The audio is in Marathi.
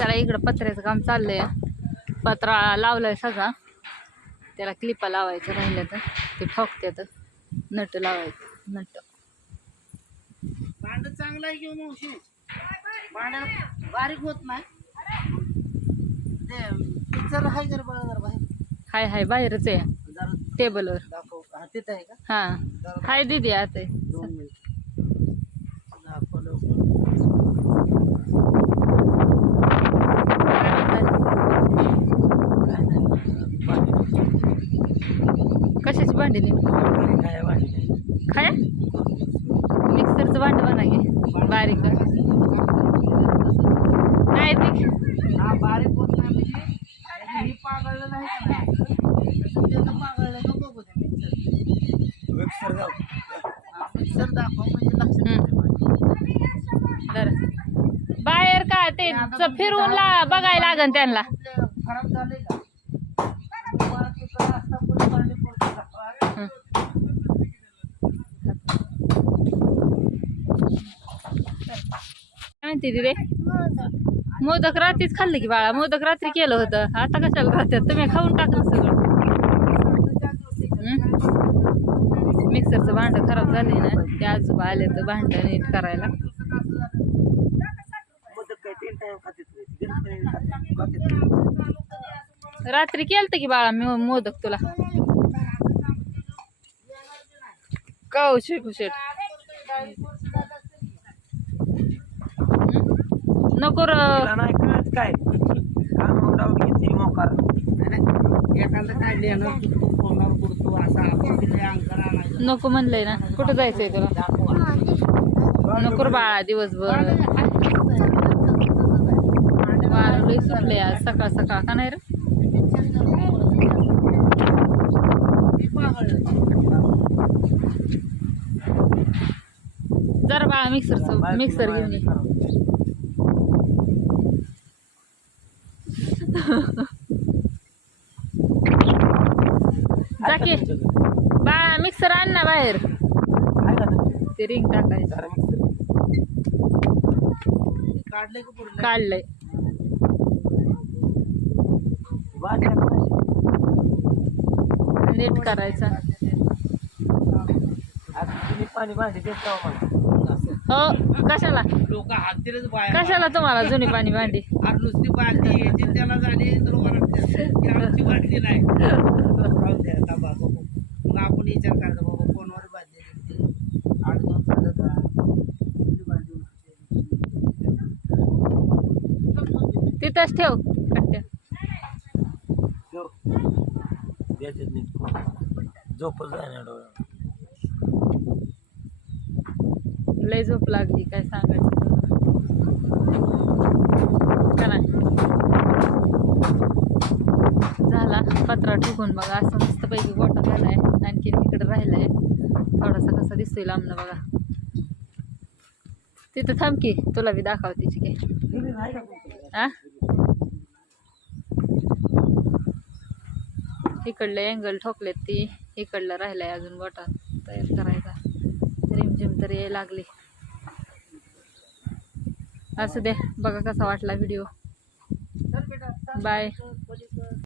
चला इकडं पत्र्याचं काम चाललंय. पत्रा लावलाय सगळा, त्याला क्लिपा लावायचं राहिलं तर ते ठोकत्यात. नट लावायचं नट. भांड चांगलं आहे घेऊन मावशी. भांड बारीक होत नाही. ते पिक्चर हाय जर बघा जरा बाहेर. हाय बाहेरच आहे जरा टेबलवर. दाखव. हा तिथं आहे का? हा हाय दीदी आता 2 मिनिट दाखवलं. कशाची भांडी नाही काय भांडी खाया मिक्सरचं भांड बना घे बारीक नाही ते. हा बारीक होत नाही म्हणजे ही पागळलं नाही का नाही त्याचं पागळलं का बघू दे. मिक्सर मिक्सर दाखव म्हणजे लक्षात तर बाहेर का ते फिरवून बघायला लागन त्यांना. खराब झाले का? काय म्हणते तिथे मोदक रात्रीच खाल्लं की बाळा. मोदक रात्री केलं होतं, आता कशाला राहत्यात? तुम्ही खाऊन टाकलं सगळं. मिक्सरचं भांड खराब झाले ना, ते आजोबा आले तर भांड नीट करायला. रात्री केलत की बाळा मी मोदक तुला. काऊ शेट नको नाही कळत काय काम घेतली मोकार. एखादं काढले ना फोनवर करतो असा अंकर आणायचा. नको म्हणलंय ना. कुठं जायचंय तुला? नको रे बाळा दिवसभर. वारं लई सुटले आज सकाळ सकाळ का नाही रे? जरा बाळा मिक्सर घेऊन ये. जाके बाळा मिक्सर आण ना बाहेर. ते रिंग टाकायचं. काढलंय नीट करायचा. पाणी भांडी देत हो कशाला लोक हातीलच बाहेर. कशाला तुम्हाला जुनी पाणी भांडी? नुसती बादली याची त्याला झाली तर आमची बादली नाही. मग आपण विचार करायचा बाबा फोनवर बादली 8 दिवस झालं का तिथंच ठेव. झोप जाणार लय झोप लागली काय सांगायचं का नाही. झाला पत्रा ठोकून बघा. असं मस्तपैकी गोटा झालाय. आणखीन इकडे राहिलाय थोडासा. कसा दिसतोय लांबनं बघा. तिथं थांब की तुला बी दाखवते की. आ इकडले अँगल ठोकलेत ती. इकडला राहिलाय अजून गोटा तयार करायचा. रिमझिम तर यायला लागली. असू दे बघा कसा वाटला व्हिडिओ. बाय.